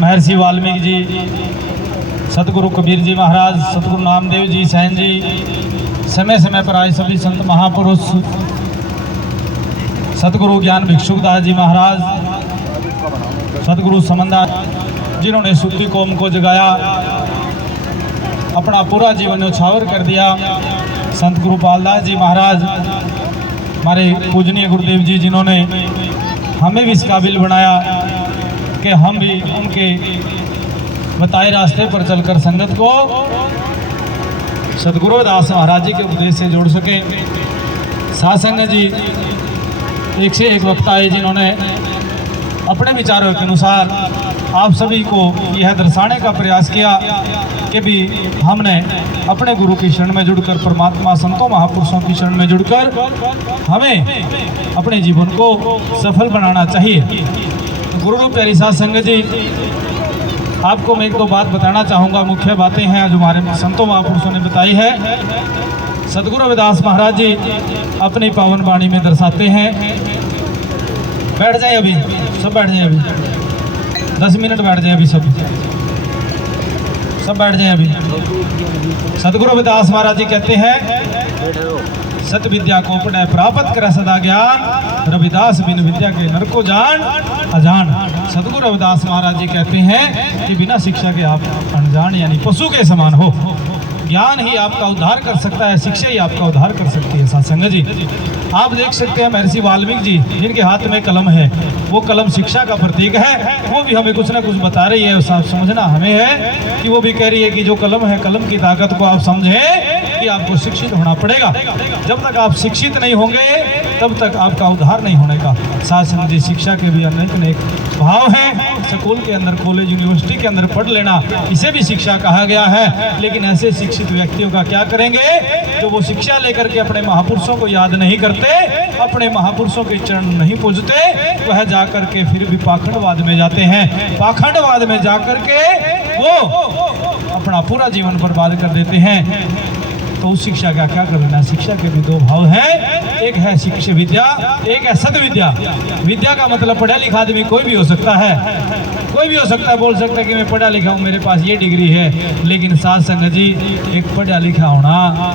महर्षि वाल्मीकि जी, सतगुरु कबीर जी महाराज, सतगुरु नामदेव जी, सहन जी, समय समय पर आए सभी संत महापुरुष, सतगुरु ज्ञान भिक्षुकदास जी महाराज, सतगुरु समंदा, जिन्होंने सूफी कौम को जगाया, अपना पूरा जीवन न्यौछावर कर दिया। संत गुरु पालदास जी महाराज, हमारे पूजनीय गुरुदेव जी, जिन्होंने हमें भी इस काबिल बनाया कि हम भी उनके बताए रास्ते पर चलकर संगत को सतगुरु दास महाराज जी के उपदेश से जोड़ सके। सासंग जी एक से एक वक्ता है जिन्होंने अपने विचारों के अनुसार आप सभी को यह दर्शाने का प्रयास किया कि भी हमने अपने गुरु की शरण में जुड़कर, परमात्मा संतों महापुरुषों की शरण में जुड़कर हमें अपने जीवन को सफल बनाना चाहिए। गुरु प्यारी साध संगत जी, आपको मैं एक दो बात बताना चाहूँगा। मुख्य बातें हैं जो हमारे संतों महापुरुषों ने बताई है। सतगुरु रविदास महाराज जी अपनी पावन वाणी में दर्शाते हैं। बैठ जाए अभी, सब बैठ जाए अभी, 10 मिनट बैठ जाए अभी, सब बैठ जाए अभी। सतगुरु रविदास महाराज जी कहते हैं, सत विद्या को पढ़े प्राप्त करे सदा ज्ञान, रविदास बिन विद्या के नर को जान अजान। सतगुरु रविदास महाराज जी कहते हैं कि बिना शिक्षा के आप अनजान यानी पशु के समान हो। ज्ञान ही आपका उद्धार कर सकता है, शिक्षा ही आपका उद्धार कर सकती है। सत्संग जी, आप देख सकते हैं महर्षि वाल्मीकि जी, जिनके हाथ में कलम है, वो कलम शिक्षा का प्रतीक है। वो भी हमें कुछ ना कुछ बता रही है। साफ समझना हमें है कि वो भी कह रही है कि जो कलम है, कलम की ताकत को आप समझें कि आपको शिक्षित होना पड़ेगा। जब तक आप शिक्षित नहीं होंगे तब तक आपका उद्धार नहीं होने का। साथ समझिए, शिक्षा के भी अनेक अनेक भाव हैं। स्कूल के अंदर, कॉलेज, यूनिवर्सिटी के अंदर पढ़ लेना, इसे भी शिक्षा कहा गया है। लेकिन ऐसे शिक्षित व्यक्तियों का क्या करेंगे जो वो शिक्षा लेकर के अपने महापुरुषों को याद नहीं करते, अपने महापुरुषों के चरण नहीं पूजते, वह जाकर के फिर भी पाखंडवाद में जाते हैं। पाखंडवाद में जाकर के वो अपना पूरा जीवन बर्बाद कर देते हैं। तो उस शिक्षा का क्या करना? शिक्षा के भी दो भाव हैं, एक है शिक्षा विद्या, एक है सद विद्या। विद्या का मतलब पढ़ा लिखा आदमी कोई भी हो सकता है, कोई भी हो सकता है, बोल सकता है कि मैं पढ़ा लिखा हूँ, मेरे पास ये डिग्री है। लेकिन साध संगत जी, एक पढ़ा लिखा होना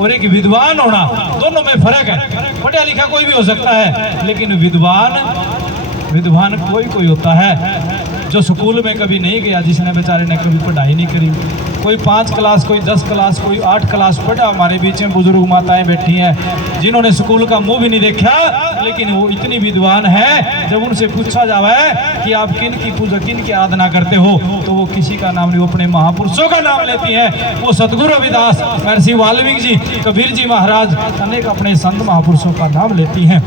और एक विद्वान होना, दोनों में फर्क है। पढ़ा लिखा कोई भी हो सकता है, लेकिन विद्वान कोई होता है जो स्कूल में कभी नहीं गया, जिसने बेचारे ने कभी पढ़ाई नहीं करी। कोई 5 क्लास, कोई 10 क्लास, कोई 8 क्लास पढ़ा। हमारे बीच में बुजुर्ग माताएं बैठी हैं जिन्होंने स्कूल का मुंह भी नहीं देखा, लेकिन वो इतनी विद्वान है, जब उनसे पूछा जावे कि आप किन की पूजा, किन की आराधना करते हो, तो वो किसी का नाम नहीं, वो अपने महापुरुषों का नाम लेती है। वो सतगुरु रविदास, महर्षि वाल्मीकि जी, कबीर जी महाराज, अनेक अपने संत महापुरुषों का नाम लेती हैं।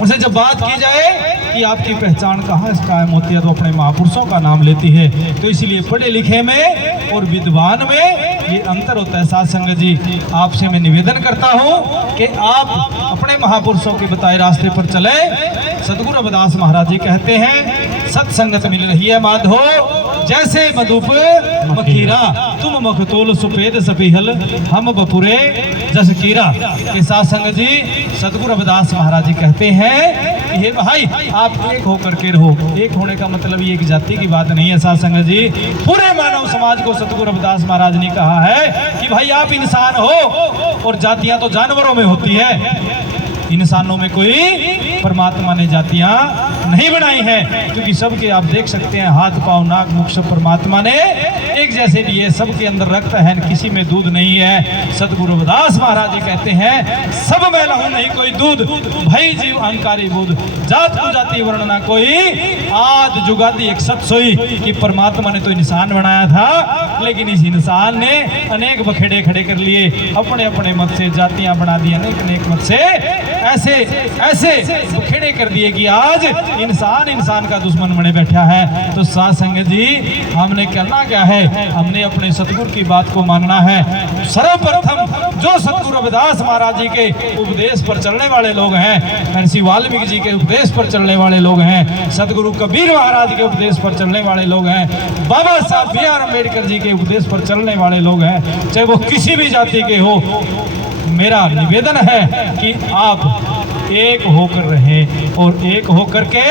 उनसे जब बात की जाए कि आपकी पहचान कहाँ कायम होती है, तो अपने महापुरुषों का नाम लेती है। तो इसलिए पढ़े लिखे में और विद्वान में ये अंतर होता है। साथ संगत जी, आपसे मैं निवेदन करता हूँ कि आप अपने महापुरुषों के बताए रास्ते पर चले। सतगुरु रविदास महाराज जी कहते हैं, सत्संगत मिल रही है माधो, जैसे मधुप मखीरा, तुम मखतोल सुपेद सपीहल, हम बपुरे जस कीरा। के साथ संगत जी, सतगुरु रविदास महाराज जी कहते हैं कि हे भाई, आप एक होकर के रहो। एक होने का मतलब ये एक जाति की बात नहीं है। साथ संगत जी, पूरे मानव समाज को सतगुरु रविदास महाराज ने कहा है कि भाई आप इंसान हो, और जातियां तो जानवरों में होती है, इंसानों में कोई परमात्मा ने जातियां नहीं बनाई हैं। क्योंकि सबके आप देख सकते हैं, हाथ पांव नाक मुख सब परमात्मा ने एक जैसे दिए, सबके अंदर रक्त है, किसी में दूध नहीं है। सतगुरु रविदास महाराज जी कहते हैं, सब में लहू नहीं कोई दूध, भई जीव अहंकारी बुध, जात को जाति वर्णना कोई, आद जुगादी एक सत सोई। कि परमात्मा ने तो इंसान बनाया था, लेकिन इस इंसान ने अनेक बखेड़े खड़े कर लिए, अपने अपने मत से जातियां बना दी, अनेक अनेक मत से ऐसे बखेड़े कर दिए कि आज इंसान का दुश्मन बने बैठा है। तो साथ संगत जी, हमने करना क्या है? हमने अपने सतगुरु की बात को मानना है। सर्वप्रथम जो सतगुरु रविदास महाराज जी के उपदेश पर चलने वाले लोग हैं, महर्षि वाल्मीकि जी के उपदेश पर चलने वाले लोग हैं, सतगुरु कबीर महाराज के उपदेश पर चलने वाले लोग हैं, बाबा साहब B.R. अम्बेडकर जी के उपदेश पर चलने वाले लोग हैं, चाहे वो किसी भी जाति के हो, मेरा निवेदन है कि आप एक होकर रहें और एक होकर के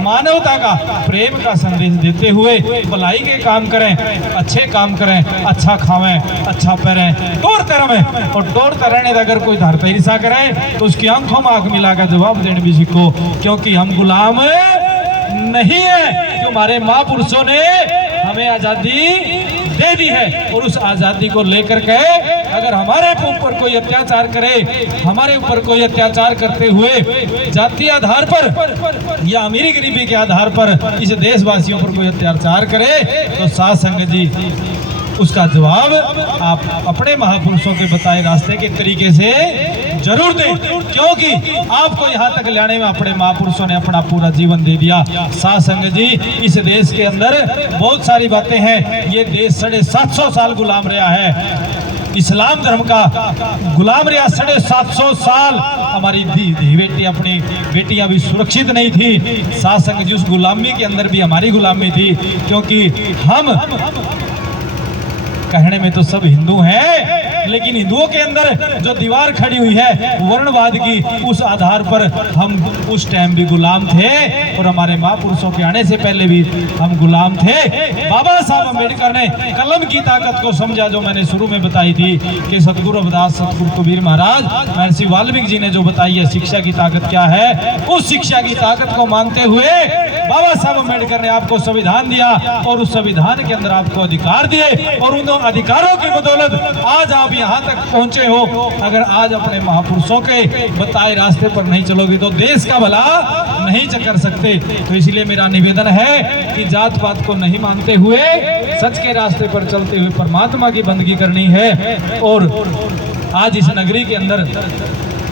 मानवता का, प्रेम का संदेश देते हुए भलाई के काम करें, अच्छे काम करें, अच्छा खावें, अच्छा पहरें, टोर तरह और टोर तरह अगर कोई धरते ईर्षा करे तो उसकी आंखों में आंख मिलाकर जवाब देने भी सीखो, क्योंकि हम गुलाम नहीं है। जो हमारे महापुरुषों ने हमें आजादी दे दी है और उस आजादी को लेकर के अगर हमारे ऊपर कोई अत्याचार करे, हमारे ऊपर कोई अत्याचार करते हुए जातीय आधार पर या अमीरी गरीबी के आधार पर इस देशवासियों पर कोई अत्याचार करे तो साध संगत जी उसका जवाब आप अपने महापुरुषों के बताए रास्ते के तरीके से जरूर दें, क्योंकि आपको यहाँ तक लाने में अपने महापुरुषों ने अपना पूरा जीवन दे दिया। साध संगत जी, इस देश के अंदर बहुत सारी बातें हैं। ये देश 750 साल गुलाम रहा है, इस्लाम धर्म का गुलाम रहा 750 साल। हमारी धी बेटी, अपनी बेटियां भी सुरक्षित नहीं थी। साध संगत जी, उस गुलामी के अंदर भी हमारी गुलामी थी, क्योंकि हम कहने में तो सब हिंदू हैं, लेकिन हिंदुओं के अंदर जो दीवार खड़ी हुई है वर्णवाद की, उस आधार पर हम उस टाइम भी गुलाम थे और हमारे महापुरुषों के आने से पहले भी हम गुलाम थे। बाबा साहब अम्बेडकर ने कलम की ताकत को समझा, जो मैंने शुरू में बताई थी कि सतगुरु रविदास, सतगुरु कबीर महाराज, महर्षि वाल्मीकि जी ने जो बताई है शिक्षा की ताकत क्या है, उस शिक्षा की ताकत को मानते हुए बाबा साहब अम्बेडकर ने आपको संविधान दिया और उस संविधान के अंदर आपको अधिकार दिए और उन अधिकारों की बदौलत आज आप यहाँ तक पहुंचे हो। अगर आज अपने महापुरुषों के बताए रास्ते पर नहीं चलोगे तो देश का भला नहीं कर सकते। तो इसलिए मेरा निवेदन है कि जात पात को नहीं मानते हुए सच के रास्ते पर चलते हुए परमात्मा की बंदगी करनी है। और आज इस नगरी के अंदर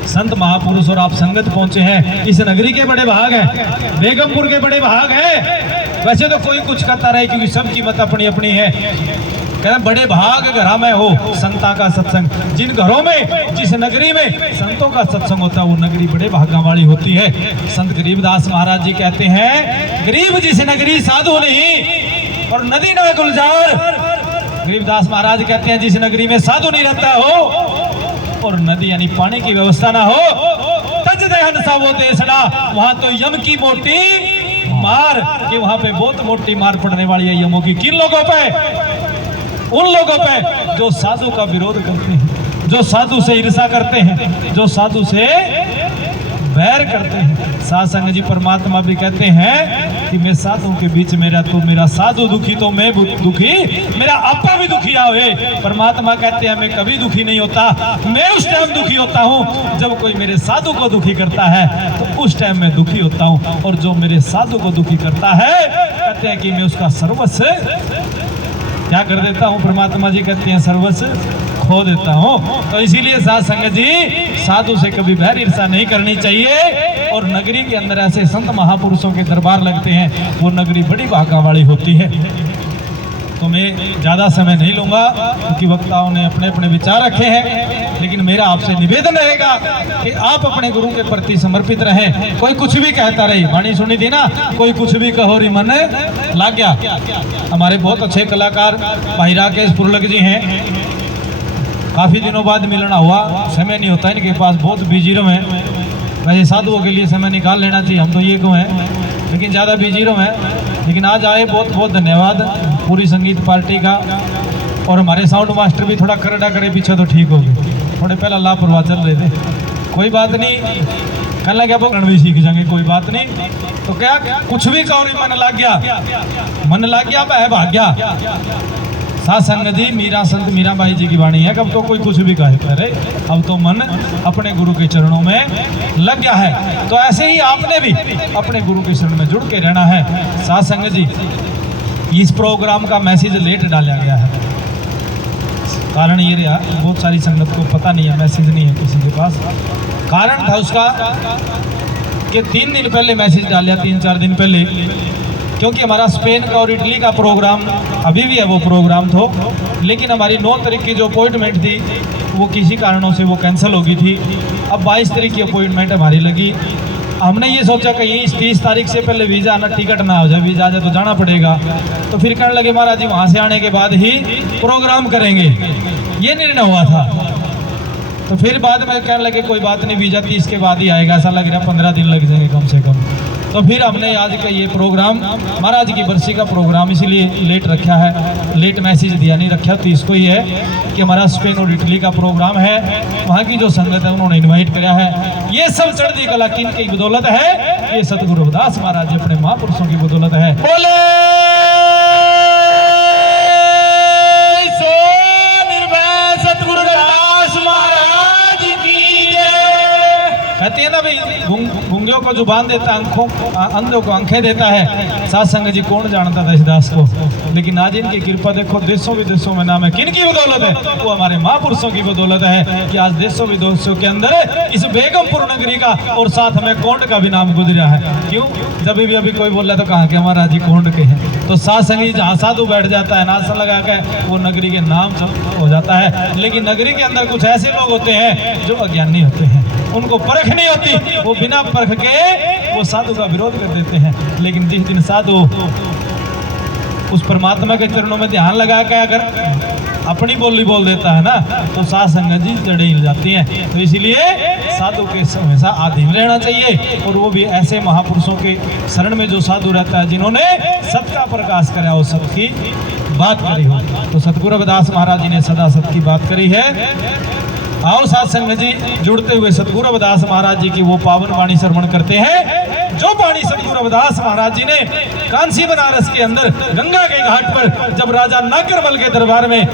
संत महापुरुष और आप संगत पहुंचे हैं, इस नगरी के बड़े भाग हैं, बेगमपुर के बड़े भाग हैं। वैसे तो कोई कुछ कहता रहे क्योंकि सबकी मत अपनी अपनी है, कहना बड़े भाग घर में हो संता का सत्संग। जिन घरों में, जिस नगरी में संतों का सत्संग होता है वो नगरी बड़े भागा वाली होती है। संत गरीबदास महाराज जी कहते हैं, गरीब जिस नगरी साधु नहीं और नदी ना गुलजार। गरीबदास महाराज कहते हैं जिस नगरी में साधु नहीं रहता हो और नदी यानी पानी की व्यवस्था ना हो, तज दहन सा वो देशना, वहां तो यम की मोटी मार, कि वहां पे बहुत मोटी मार पड़ने वाली है यमों की। किन लोगों पे? उन लोगों पे जो साधु का विरोध करते हैं, जो साधु से ईर्षा करते हैं, जो साधु से बैर करते हैं। साध संगत जी, परमात्मा भी कहते हैं कि मैं साधुओं के बीच में रहता हूं, मेरा साधु दुखी तो मैं दुखी, मेरा आपा भी दुखी आवे। परमात्मा कहते हैं मैं कभी दुखी नहीं होता, मैं उस टाइम दुखी होता हूं जब कोई मेरे साधु को दुखी करता है, तो उस टाइम मैं दुखी होता हूं। और जो मेरे साधु को दुखी करता है, कहते हैं कि मैं उसका सर्वस्व क्या कर देता हूं। परमात्मा जी कहते हैं सर्वस्व खो देता हूं। तो इसीलिए साध संगत जी, साधु से कभी बैर ईर्षा नहीं करनी चाहिए। और नगरी के अंदर ऐसे संत महापुरुषों के दरबार लगते हैं, वो नगरी बड़ी भागा वाली होती है। तो मैं ज़्यादा समय नहीं लूँगा क्योंकि वक्ताओं ने अपने अपने विचार रखे हैं, लेकिन मेरा आपसे निवेदन रहेगा कि आप अपने गुरु के प्रति समर्पित रहें। कोई कुछ भी कहता रहे, वाणी सुनी थी ना, कोई कुछ भी कहो री मन लग गया। हमारे बहुत अच्छे कलाकार भाई राकेश पुरलक जी हैं, काफ़ी दिनों बाद मिलना हुआ, समय नहीं होता इनके पास, बहुत बिजी रहे। वैसे साधुओं के लिए समय निकाल लेना चाहिए, हम तो ये क्यों हैं, लेकिन ज़्यादा बिजी रहे। लेकिन आज आए, बहुत बहुत धन्यवाद पूरी संगीत पार्टी का। और हमारे साउंड मास्टर भी थोड़ा करड़ा करे पीछे तो ठीक हो गए, थोड़े पहला लापरवाह चल रहे थे। कोई बात नहीं, कहने लगे वो भी सीख जाएंगे, कोई बात नहीं। तो क्या कुछ भी कहो, मन लग गया, मन लग गया, बह भाग गया। साध संगत जी, मीरा संत मीरा बाई जी की वाणी है, कब तो कोई कुछ भी कहे करे, अब तो मन अपने गुरु के चरणों में लग गया है। तो ऐसे ही आपने भी अपने गुरु के शरण में जुड़ के रहना है। साध संगत जी, इस प्रोग्राम का मैसेज लेट डाला गया है, कारण ये रहा बहुत सारी संगत को पता नहीं है, मैसेज नहीं है किसी के पास। कारण था उसका कि 3 दिन पहले मैसेज डाला, 3-4 दिन पहले, क्योंकि हमारा स्पेन का और इटली का प्रोग्राम अभी भी है, वो प्रोग्राम तो, लेकिन हमारी 9 तारीख की जो अपॉइंटमेंट थी वो किसी कारणों से वो कैंसिल हो गई थी। अब 22 तारीख की अपॉइंटमेंट हमारी लगी। हमने ये सोचा कि 30 तारीख से पहले वीज़ा आना, टिकट ना हो जाए, वीज़ा आ जाए तो जाना पड़ेगा। तो फिर कहने लगे महाराज जी वहाँ से आने के बाद ही प्रोग्राम करेंगे, ये निर्णय हुआ था। तो फिर बाद में कहने लगे कोई बात नहीं, वीज़ा 30 के बाद ही आएगा, ऐसा लग रहा 15 दिन लग जाएंगे कम से कम। तो फिर हमने आज का ये प्रोग्राम महाराज की बरसी का प्रोग्राम इसलिए लेट रखा है, लेट मैसेज दिया नहीं रखा, तो इसको ही है कि हमारा स्पेन और इटली का प्रोग्राम है, वहाँ की जो संगत है उन्होंने इन्वाइट किया है। ये सब चढ़ती कला किन की बदौलत है? ये सतगुरु रविदास महाराज जी अपने महापुरुषों की बदौलत है। बोले कहते हैं ना भाई, गूंगियों को जुबान देता है, अंधों को आंखें देता है। साथ संग जी कौन जानता था इस दास को, लेकिन आज इनकी कृपा देखो देशों विदेशों में नाम है। किन की बदौलत है? वो हमारे महापुरुषों की बदौलत है कि आज देशों विदेशों के अंदर इस बेगमपुर नगरी का और साथ में कोंड का भी नाम गुजरा है। क्यों? जब भी अभी कोई बोल रहा तो कहा कि महाराज जी कोंड के हैं, तो साथ संग जहाँ साधु बैठ जाता है नासा लगा के, वो नगरी के नाम हो जाता है। लेकिन नगरी के अंदर कुछ ऐसे लोग होते हैं जो अज्ञानी होते हैं, उनको परख नहीं होती, वो बिना परख के वो साधु का विरोध कर देते हैं। लेकिन जिस दिन साधु उस परमात्मा के चरणों में ध्यान लगा के अगर अपनी बोली बोल देता है ना, तो साध संगत जी जड़ें हिल जाती हैं। तो इसलिए साधु के हमेशा अधीन रहना चाहिए, और वो भी ऐसे महापुरुषों के शरण में जो साधु रहता है जिन्होंने सत्य का प्रकाश कराया, वो सत्य की बात करी हो। तो सतगुरु रविदास महाराज जी ने सदा सत्य की बात करी है। आओ साथ संगत जी जुड़ते हुए सतगुरु रविदास महाराज जी की वो पावन वाणी श्रवण करते हैं, जो वाणी सतगुरु रविदास महाराज जी ने कांसी बनारस के अंदर गंगा के घाट पर जब राजा नागरमल के दरबार में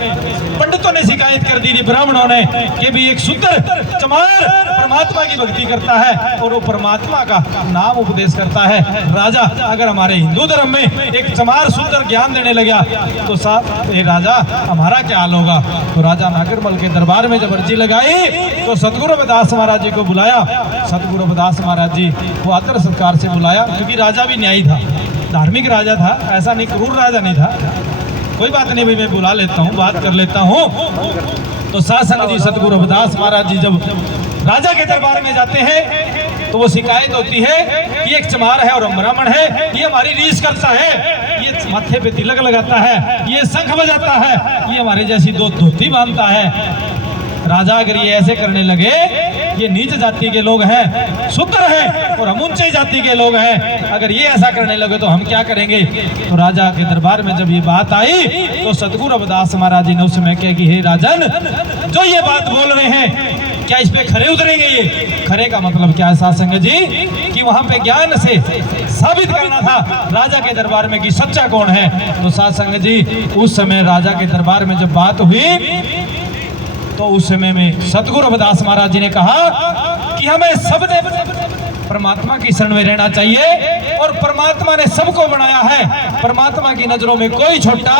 पंडितों ने शिकायत कर दी थी, ब्राह्मणों ने, कि भी एक शूद्र चमार परमात्मा की भक्ति करता है और वो परमात्मा का नाम उपदेश करता है। राजा अगर हमारे हिंदू धर्म में एक चमार शूद्र ज्ञान देने लगा तो साहब राजा हमारा क्या हाल होगा? तो राजा नागरमल के दरबार में जब अर्जी लगाई तो सतगुरु रविदास महाराज जी को बुलाया। सतगुरु रविदास महाराज जी को आदर सत्कार से बुलाया, क्योंकि राजा भी न्यायी था, धार्मिक राजा था, ऐसा नहीं क्रूर राजा नहीं था। कोई बात नहीं भाई, मैं बुला लेता हूँ, बात कर लेता हूँ। तो साथ संगत जी सतगुरु रविदास महाराज जी जब राजा के दरबार में जाते हैं तो वो शिकायत होती है कि एक चमार है और ब्राह्मण है, ये हमारी रीस करता है, ये माथे पे तिलक लगाता है, ये शंख बजाता है, ये हमारे जैसी दो धोती बांधता है। राजा अगर ये ऐसे करने लगे, ये नीच जाति के लोग हैं, शूद्र हैं और हम ऊंची जाति के लोग हैं, अगर ये ऐसा करने लगे तो हम क्या करेंगे? तो राजा के दरबार में जब ये बात आई तो सतगुरु रविदास महाराज जी ने उस समय कहा कि हे राजन, जो ये बात बोल रहे हैं क्या इस पे खरे उतरेंगे? ये खरे का मतलब क्या है साथ संगत जी? कि वहां पे ज्ञान से साबित करना था राजा के दरबार में कि सच्चा कौन है। तो साथ संगत जी उस समय राजा के दरबार में जब बात हुई तो उस समय में सतगुरु रविदास महाराज जी ने कहा कि हमें सबने परमात्मा की शरण में रहना चाहिए, और परमात्मा ने सबको बनाया है। परमात्मा की नजरों में कोई छोटा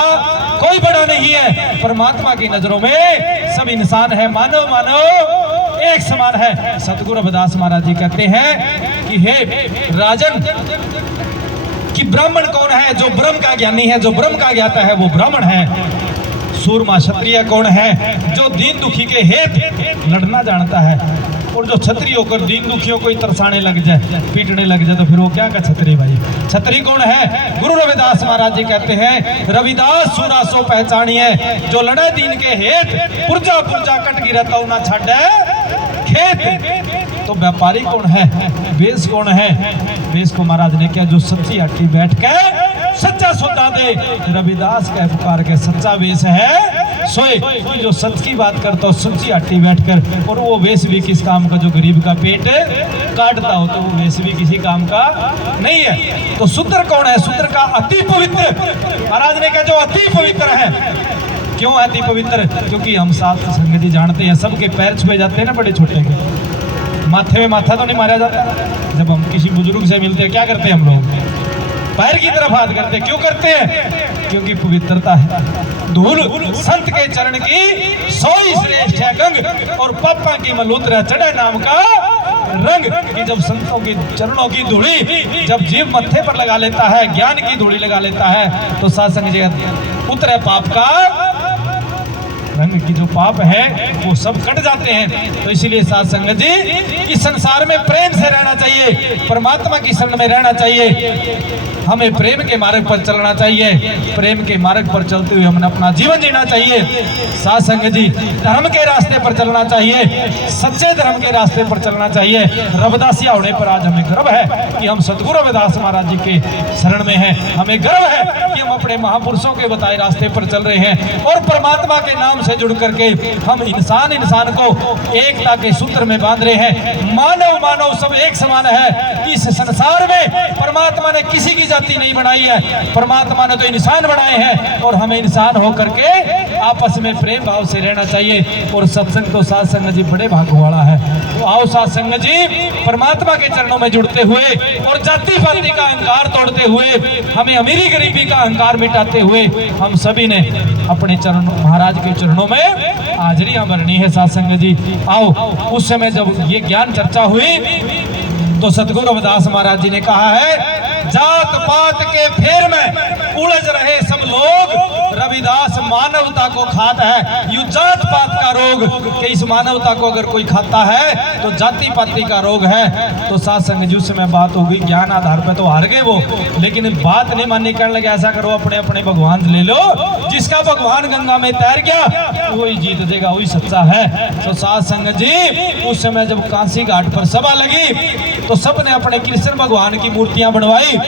कोई बड़ा नहीं है, परमात्मा की नजरों में सब इंसान है, मानव मानव एक समान है। सतगुरु रविदास महाराज जी कहते हैं कि हे राजन, कि ब्राह्मण कौन है? जो ब्रह्म का ज्ञानी है, जो ब्रह्म का ज्ञाता है वो ब्राह्मण है। सूरमा क्षत्रिय कौन है? जो दीन दुखी के हित लड़ना जानता है। और जो क्षत्रिय होकर दीन दुखियों को तरसाने लग जाए, पीटने लग जाए, तो फिर वो क्या का क्षत्रिय भाई? क्षत्रिय कौन है? गुरु रविदास महाराज जी कहते हैं, रविदास सूरा सो पहचानिए, जो लड़े दीन के हित, पुरजा पुरजा कट गिरता ना छाड़े खेत। तो व्यापारी कौन है? वेश कौन है? वेश को महाराज ने क्या? जो सच्ची हट्टी बैठ के सच्चा सौदा दे। रविदास का पुकार के सच्चा वेश है सोए, जो सच की बात करता हो सच्ची हट्टी बैठकर, और वो वेश भी किस काम का? जो गरीब का पेट काटता हो, तो वो वेश भी किसी काम का नहीं है। तो शूद्र कौन है? शूद्र का अति पवित्र, महाराज ने कहा जो अति पवित्र है। क्यों अति पवित्र? क्योंकि हम साथ संगत जी जानते हैं सबके पैर छुए जाते हैं ना, बड़े छोटे के, माथे में माथा तो नहीं मारा जाता। जब हम किसी बुजुर्ग से मिलते हैं क्या करते हैं? हम लोग पैर की तरफ हाथ करते। क्यों करते हैं? क्योंकि पवित्रता है। धूल संत के चरण की सोई श्रेष्ठ है गंग, और पापा की मलूत्र चढ़े नाम का रंग। कि जब संतों की चरणों की धूली जब जीव मत्थे पर लगा लेता है, ज्ञान की धूली लगा लेता है, तो सात्संग जगत उतरे पाप का रंग की जो पाप है वो सब कट जाते हैं। तो इसीलिए साथ संगत जी इस संसार में प्रेम से रहना चाहिए, परमात्मा की शरण में रहना चाहिए, हमें प्रेम के मार्ग पर चलना चाहिए, प्रेम के मार्ग पर चलते हुए हमें अपना जीवन जीना चाहिए। साथ संगत जी धर्म के रास्ते पर चलना चाहिए, सच्चे धर्म के रास्ते पर चलना चाहिए। रविदासिया होने पर आज हमें गर्व है कि हम सतगुरु रविदास महाराज जी के शरण में हैं। हमें गर्व है कि हम अपने महापुरुषों के बताए रास्ते पर चल रहे हैं और परमात्मा के नाम से जुड़ करके हम इंसान को एकता के सूत्र में बांध रहे हैं। मानव मानव सब एक समान है। इस संसार में परमात्मा ने किसी की जाति नहीं बनाई है, परमात्मा ने तो इंसान बनाए हैं और हमें इंसान होकर के आपस में प्रेम भाव से रहना चाहिए। और सत्संग तो साथ संगत जी बड़े भाग वाला है। तो आओ साथ संगत जी परमात्मा के चरणों में जुड़ते हुए और जाति पाति का अहंकार तोड़ते हुए, हमें अमीरी गरीबी का अहंकार मिटाते हुए हम सभी ने अपने चरणों महाराज के चरणों में हाजरियां भरनी है। साथ संगत जी आओ, उस समय जब ये ज्ञान चर्चा हुई तो सतगुरु रविदास महाराज जी ने कहा है, जात पात के फेर में उलझ रहे सब लोग, रविदास मानवता को खाता है। यू जात पात का रोग कि इस मानवता को अगर कोई खाता है तो जाति पाति का रोग है। तो साथ संग जी उस समय बात हो गई, ज्ञान आधार पे तो हार गए वो, लेकिन बात नहीं मानने कहने लगे ऐसा करो अपने अपने भगवान ले लो, जिसका भगवान गंगा में तैर गया वही जीत देगा, वही सच्चा है। तो साथ संगत जी उस समय जब काशी घाट पर सभा लगी तो सबने अपने कृष्ण भगवान की मूर्तियां बनवाई,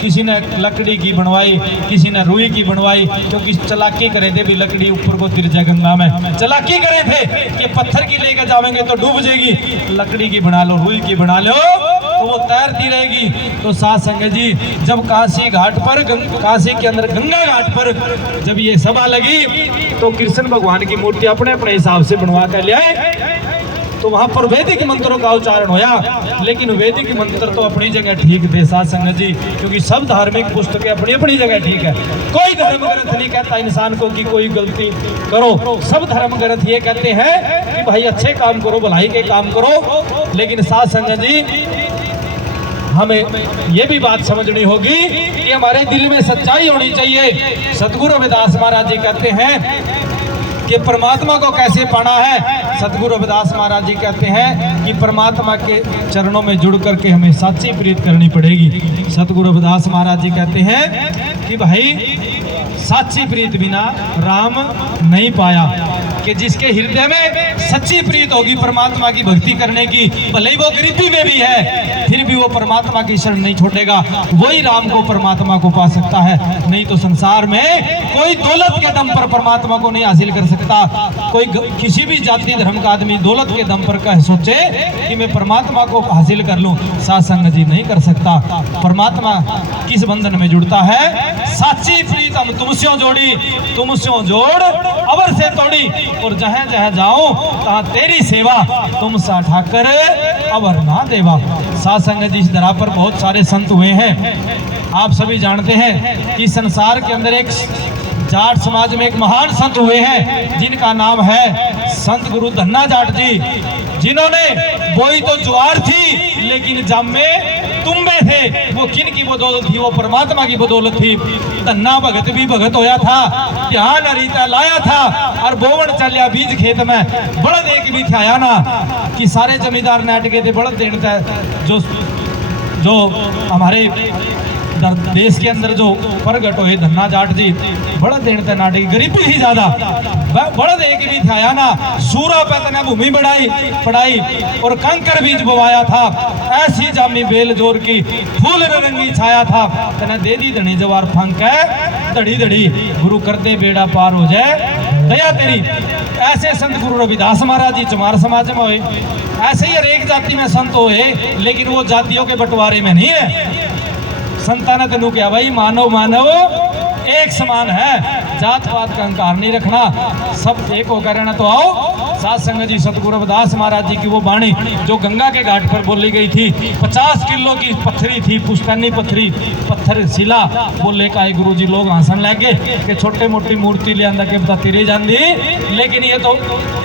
किसी ने लकड़ी की बनवाई, किसी ने रुई की बनवाई, क्योंकि चलाकी करे थे भी लकड़ी ऊपर को तिर जाए गंगा में, चलाकी करे थे कि पत्थर की लेकर जाएंगे तो डूब जाएगी, लकड़ी की बना लो, रुई की बना लो तो वो तैरती रहेगी। तो साथ संगत जी जब काशी घाट पर काशी के अंदर गंगा घाट पर जब ये सभा लगी तो कृष्ण भगवान की मूर्ति अपने अपने हिसाब से बनवा कर ले आए। तो वहां पर वैदिक मंत्रों का उच्चारण होया, लेकिन वैदिक मंत्र तो अपनी जगह ठीक थे साथ संगत जी, क्योंकि सब धार्मिक पुस्तकें अपनी अपनी जगह ठीक है। कोई धर्म ग्रंथ नहीं कहता इंसान को कि कोई गलती करो, सब धर्म ग्रंथ ये कहते हैं कि भाई अच्छे काम करो, भलाई के काम करो। लेकिन साथ संगत जी हमें ये भी बात समझनी होगी कि हमारे दिल में सच्चाई होनी चाहिए। सतगुरु रविदास महाराज जी कहते हैं कि परमात्मा को कैसे पाना है। सतगुरु रविदास महाराज जी कहते हैं कि परमात्मा के चरणों में जुड़ करके हमें सच्ची प्रीत करनी पड़ेगी। सतगुरु रविदास महाराज जी कहते हैं कि भाई सच्ची प्रीत बिना राम नहीं पाया, कि जिसके हृदय में सच्ची प्रीत होगी परमात्मा की भक्ति करने की, भले ही वो गरीबी में भी है फिर भी वो परमात्मा की शरण नहीं छोड़ेगा, वही राम को परमात्मा को पा सकता है। नहीं तो संसार में कोई दौलत के दम पर परमात्मा को नहीं हासिल कर सकता। कोई किसी भी जाति धर्म का आदमी दौलत के दम पर कह सोचे कि मैं परमात्मा को हासिल कर लूं, साथ संगत जी नहीं कर सकता। परमात्मा किस बंधन में जुड़ता है? साची प्रीत हम तुमसे जोड़ी, तुमसे जोड़ अवर से तोड़ी, और जहाँ जहाँ जाओ तहाँ तेरी सेवा, तुम सा ठाकर अवर ना देवा। साथ संगत जी इस धरा पर बहुत सारे संत हुए हैं। आप सभी जानते हैं कि संसार के अंदर एक जाट समाज में एक महान संत हुए हैं जिनका नाम है संत गुरु धन्ना जाट जी, जिन्होंने बोई तो ज्वार थी लेकिन जामे तुम्बे थे। वो किन की बदौलत थी? वो परमात्मा की बदौलत थी। धन्ना भगत भी भगत होया था, ध्यान हरीता लाया था, और बोवन चलिया बीज खेत में बड़द एक भी थे ना कि सारे जमींदार ने अटके थे बड़द देने थे। जो हमारे देश के अंदर जो प्रगट हुए धन्ना जाट जी, बड़ा देन थे नाटक, गरीबी ही ज्यादा, बड़ा एक भी था ना, सूरा पे तना भूमि पढ़ाई और कंकर बीज बोवाया था, ऐसी जामी बेल जोर की फूल रंगी छाया था, तना दे दी धनी जवार फंक है धड़ी धड़ी, गुरु करते बेड़ा पार हो जाए दया तेरी। ऐसे संत गुरु रविदास महाराज जी चमार समाज में हुए, ऐसे ही हर एक जाति में संत हुए, लेकिन वो जातियों के बंटवारे में नहीं है। संतान तेनू क्या भाई, मानव मानव एक समान है, जात पात का अहंकार नहीं रखना, सब एक होकर रहना। तो आओ साथ संगत जी सतगुरु रविदास महाराज जी की वो वाणी जो गंगा के घाट पर बोली गई थी, 50 किलो की पत्थरी थी, पुष्करनी पत्थर शिला, बोले का गुरु जी लोग हंसन लगे कि छोटे मोटी मूर्ति ले आंदा के बताती रही जाती, लेकिन ये तो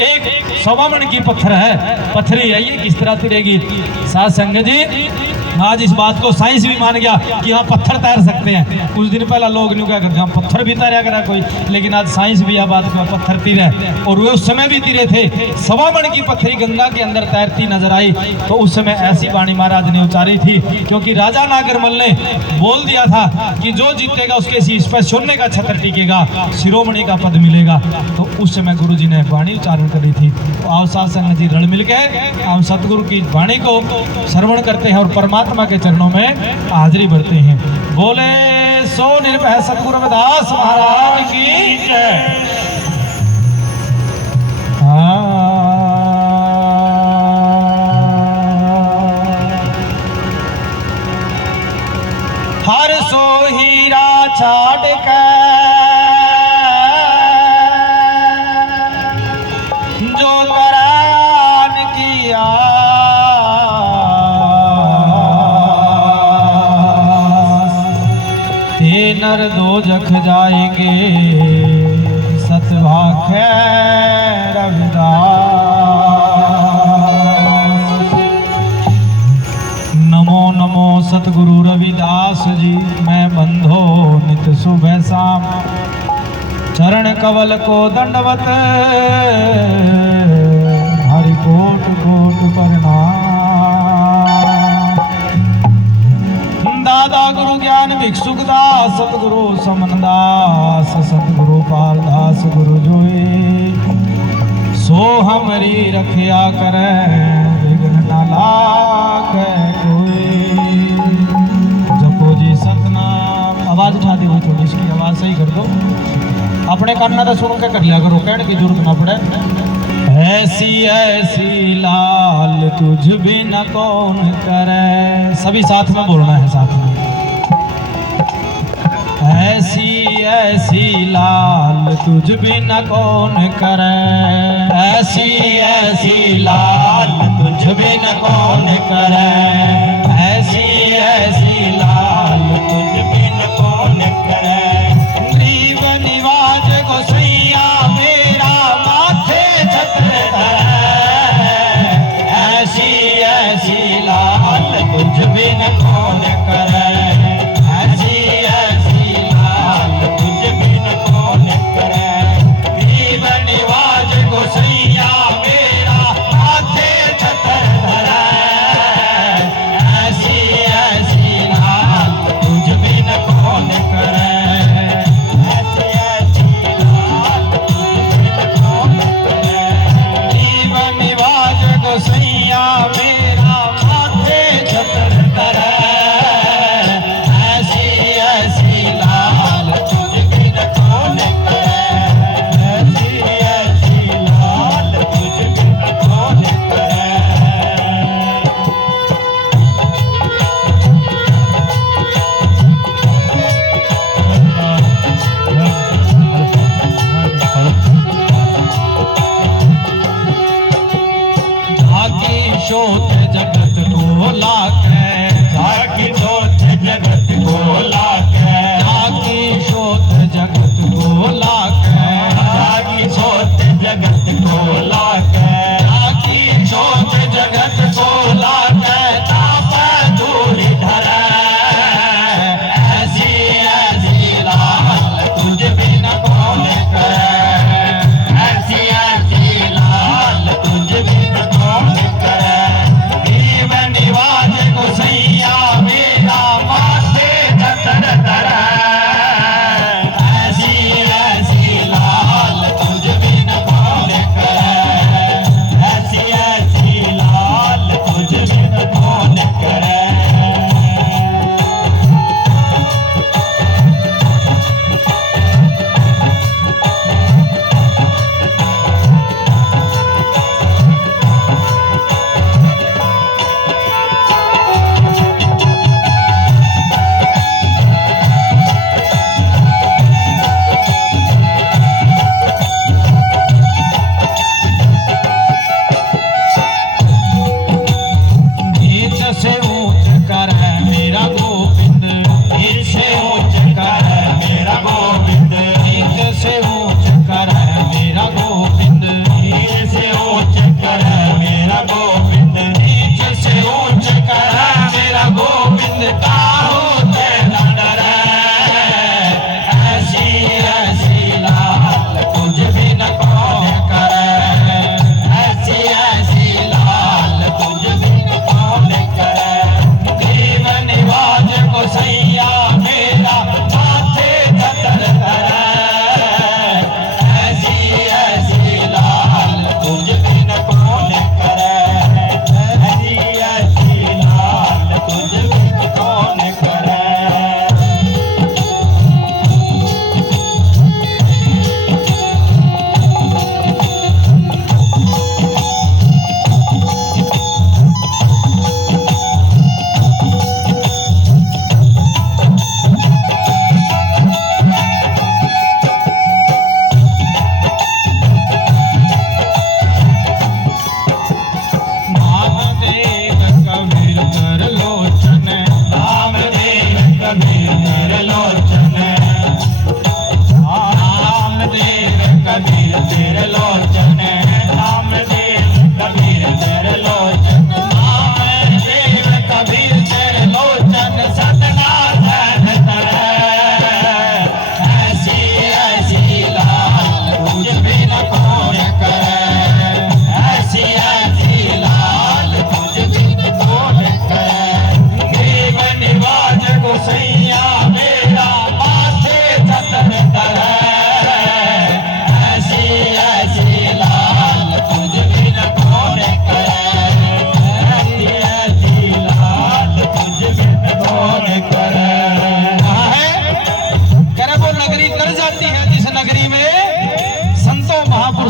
एक 100 मन की पत्थर है, पत्थरी है, ये किस तरह तिरेगी। साथ संगत जी आज इस बात को साइंस भी मान गया कि हाँ पत्थर तैर सकते हैं। कुछ दिन पहला लोग नहीं क्या करते, हाँ पत्थर भी तैरा करा कोई, लेकिन आज साइंस भी यह बात को पत्थर तीरे, और वे उस समय भी तीरे थे। 1.25 मन की पत्थरी गंगा के अंदर तैरती नजर आई, तो उस समय ऐसी वाणी महाराज ने उचारी थी, क्योंकि राजा नागरमल ने बोल दिया था कि जो जीतेगा उसके शीश पर सोने का छत्र टिकेगा, शिरोमणि का पद मिलेगा। तो उस समय गुरु जी ने वाणी उच्चारण करी थी। तो आओ साथ संगत जी रल मिलकर हम सतगुरु की वाणी को श्रवण करते हैं और परमात्मा के चरणों में हाजिरी भरते हैं। बोले सो निर्भय सतगुरु रविदास महाराज की जय। हर सो हीरा छाड़ के जो तरान किया, ते नर दो जख जाएंगे सतभाख रविदास। नमो नमो सतगुरु रविदास जी, मैं बंधो नित सुबह शाम, चरण कवल को दंडवत हरि कोट कोट प्रणाम। दादा गुरु ज्ञान भिक्षुक दास, सतगुरु समन दास, सतगुरु पाल दास गुरु जोई, सो हमारी रखिया करे, विघ्न न लागे कोई। जपो जी सतनाम। आवाज उठा दी, थोड़ी इसकी आवाज सही कर दो, अपने कान तो सुन के कर लिया करो, कहने की जरूरत ना पड़े। ऐसी ऐसी लाल तुझ भी न कौन करे, सभी साथ में बोलना है, साथ में। ऐसी ऐसी लाल तुझ भी न कौन करे, ऐसी ऐसी लाल तुझ भी न कौन करे, ऐसी ऐसी लाल तुझ भी न कौन करे। गरीब निवाज गोसैया मेरा माथे छत्र धरे, ऐसी ऐसी लाल तुझ भी न कौन करे, ऐसी ऐसी लाल तुझ भी न कौन करे। गरीब निवाज गोसैया मेरा माथे छत्र धरे, ऐसी ऐसी लाल तुझ भी न कौन करे।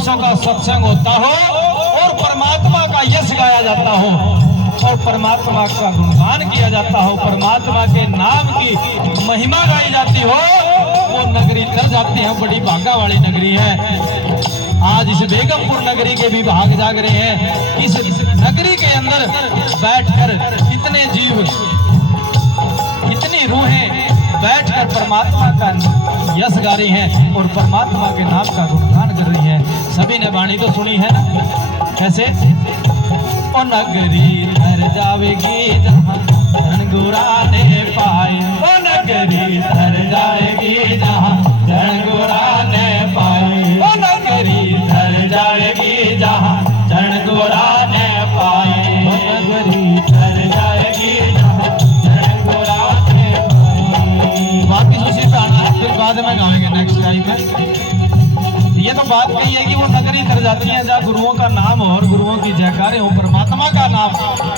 महापुरुषों का सत्संग होता हो और परमात्मा का यश गाया जाता हो और परमात्मा का गुणगान किया जाता हो, परमात्मा के नाम की महिमा गाई जाती हो, वो नगरी तर जाती है। बड़ी भागा वाली नगरी है। आज इस बेगमपुर नगरी के भी भाग जाग रहे हैं। इस नगरी के अंदर बैठकर इतने जीव, इतनी रूहें बैठकर परमात्मा का यश गा रही हैं और परमात्मा के नाम का गुणगान कर रही हैं। सभी ने वाणी तो सुनी है ना, कैसे? ओ नगरी तर जावेगी जहाँ रणगोरा ने पाए, ओ नगरी तर जाएगी जहाँ रणगोरा ने पाए, ओ नगरी तर जाएगी जहाँ रणगोरा ने पाए, ओ नगरी तर जाएगी जहाँ रणगोरा ने पाए। बाकी उसी पे आना है, फिर बाद में गाएंगे नेक्स्ट टाइम में। ये तो बात कही है कि वो नगरी तर जाती है जहाँ गुरुओं का नाम हो और गुरुओं की जयकारें हो, परमात्मा का नाम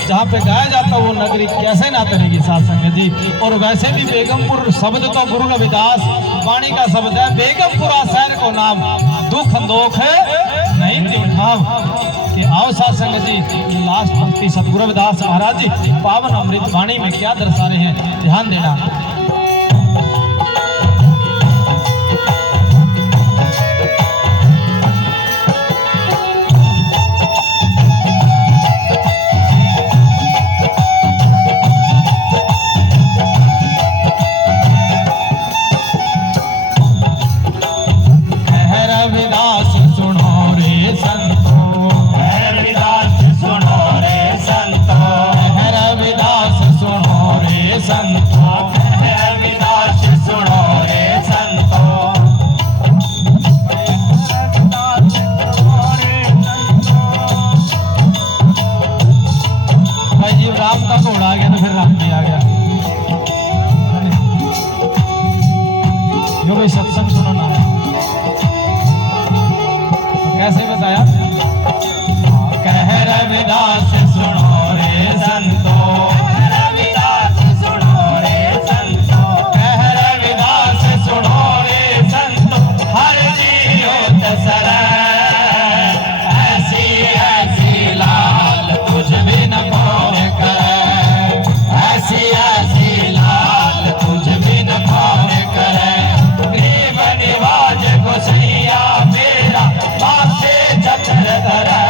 जहाँ पे गाया जाता है, वो नगरी कैसे ना तरेगी साथ संगत जी। और वैसे भी बेगमपुर शब्द तो गुरु रविदास वाणी का शब्द है। बेगमपुरा शहर को नाम दुख अंदोख है नहीं दिखाव कि आओ साथ संगत जी। लास्ट पंक्ति सतगुरु रविदास महाराज जी पावन अमृत वाणी में क्या दर्शा रहे हैं, ध्यान देना। राम का घोड़ा आ गया तो फिर राम जी आ गया। यो भाई सत्संग सुनो ना, कैसे बताया? कह रविदास सुनो रे संतो, रविदास सुनो रे संतो, कह रविदास सुनो रे संतो, हर जियो दसरा ऐसी ऐसी लाल कुछ भी न कौन करे, ऐसी ऐसी लाल कुछ भी न कौन करे, गरीब निवाज गोसैया मेरा माथे चतर धरे,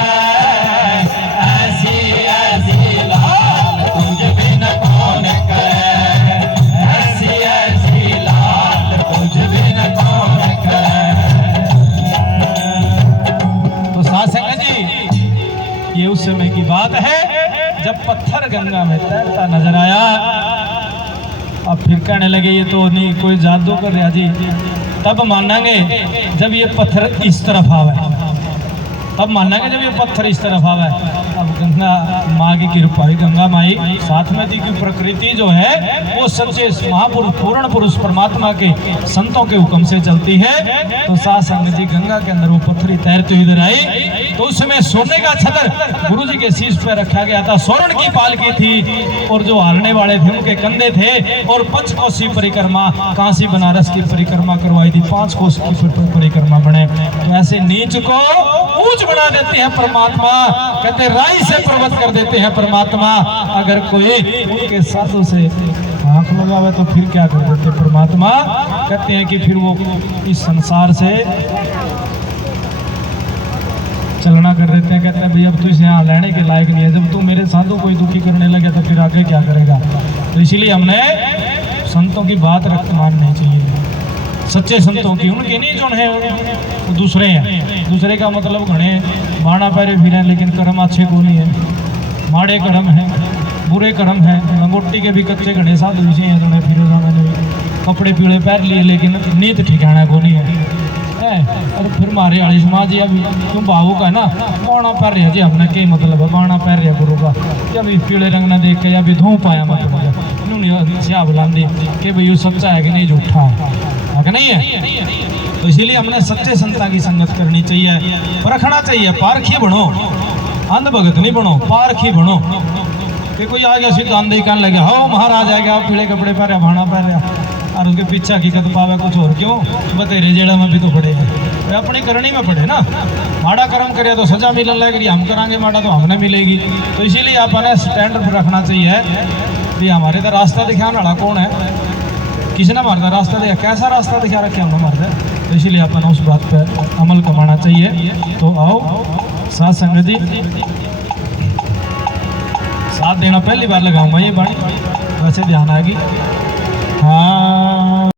ऐसी ऐसी लाल कुछ भी न कौन करे, ऐसी ऐसी लाल कुछ भी न कौन करे। तो साथ संगत जी, ये उस समय की बात है जब पत्थर गंगा में तैरता नजर आया। अब फिर कहने लगे ये तो नहीं कोई जादू कर रहा जी। तब मानेंगे जब ये पत्थर इस तरफ आवे, तब मानेंगे जब ये पत्थर इस तरफ आवे। अब गंगा माँ की कृपा है, गंगा माई साथ में दी की प्रकृति जो है वो सच्चे महापुरुष पूर्ण पुरुष परमात्मा के संतों के हुक्म से चलती है। तो साथ संग जी गंगा के अंदर वो पत्थरी तैरते इधर आई, तो उसमें सोने का छतर गुरु जी के शीश पे रखा गया था, स्वर्ण की पालकी थी और जो हारने वाले थे उनके कंधे थे, और पंचकोशी परिक्रमा काशी बनारस की परिक्रमा करवाई थी, 5 कोस की परिक्रमा बने। तो ऐसे नीच को ऊंच बना देते हैं परमात्मा, कहते राई से पर्वत कर देते हैं परमात्मा। अगर कोई उनके साधु से आंख लगावे तो फिर क्या कर देते परमात्मा, कहते हैं कि फिर वो इस संसार से चलना कर देते हैं। कहते हैं भाई अब तू इसे यहाँ लेने के लायक नहीं है, जब तू मेरे साधु को दुखी करने लगे तो फिर आगे क्या करेगा। तो इसीलिए हमने संतों की बात रख माननी चाहिए, सच्चे संतों की, उनके नहीं जो है वो दूसरे हैं। दूसरे का मतलब घने बाणा पैरे फिर लेकिन कर्म अच्छे को नहीं है, माड़े कर्म है, बुरे कर्म है। लंगोटी के भी कच्चे घने साधु इसे हैं जो फिर कपड़े पीले पहन लिए लेकिन नीत ठिकाना को नहीं है। और फिर मारे वाली समाज या भी क्यों भावु का ना बाणा पैर रहा जी, अपना क्या मतलब है बाणा पैर रहा गुरु का, या भी पीले रंग ना देख के या भी धूप आया मतलब सिया बुलांदी कि भाई सच्चा है कि नहीं झूठा है कि नहीं है। तो इसीलिए हमने सच्चे संता की संगत करनी चाहिए, परखना चाहिए। पारखी बनो, अंध भगत नहीं बनो, पारखी बनो। कि कोई आ गया सीधा अंधे कहने लगे हो महाराज आ गया पीले कपड़े पहने भाना पहन रहा, और उसके पीछे हकीकत पावे कुछ और क्यों बतेरे जेड़ा में भी तो पड़े हैं। वे अपनी करनी में पड़े ना। माड़ा कर्म करे तो सजा मिलने लगेगी, हम करांगे माड़ा तो हमने मिलेगी। तो इसीलिए अपने स्टैंडर्ड पर रखना चाहिए कि हमारे तो रास्ता दिखाने वाला कौन है, किसने हमारा रास्ता दिखा, कैसा रास्ता दिखा रखे हमने हमारे। तो इसीलिए अपन उस बात पर अमल करवाना चाहिए। तो आओ साथ संगत जी, साथ देना पहली बार लगाऊंगा ये बाणी, वैसे ध्यान आएगी। हाँ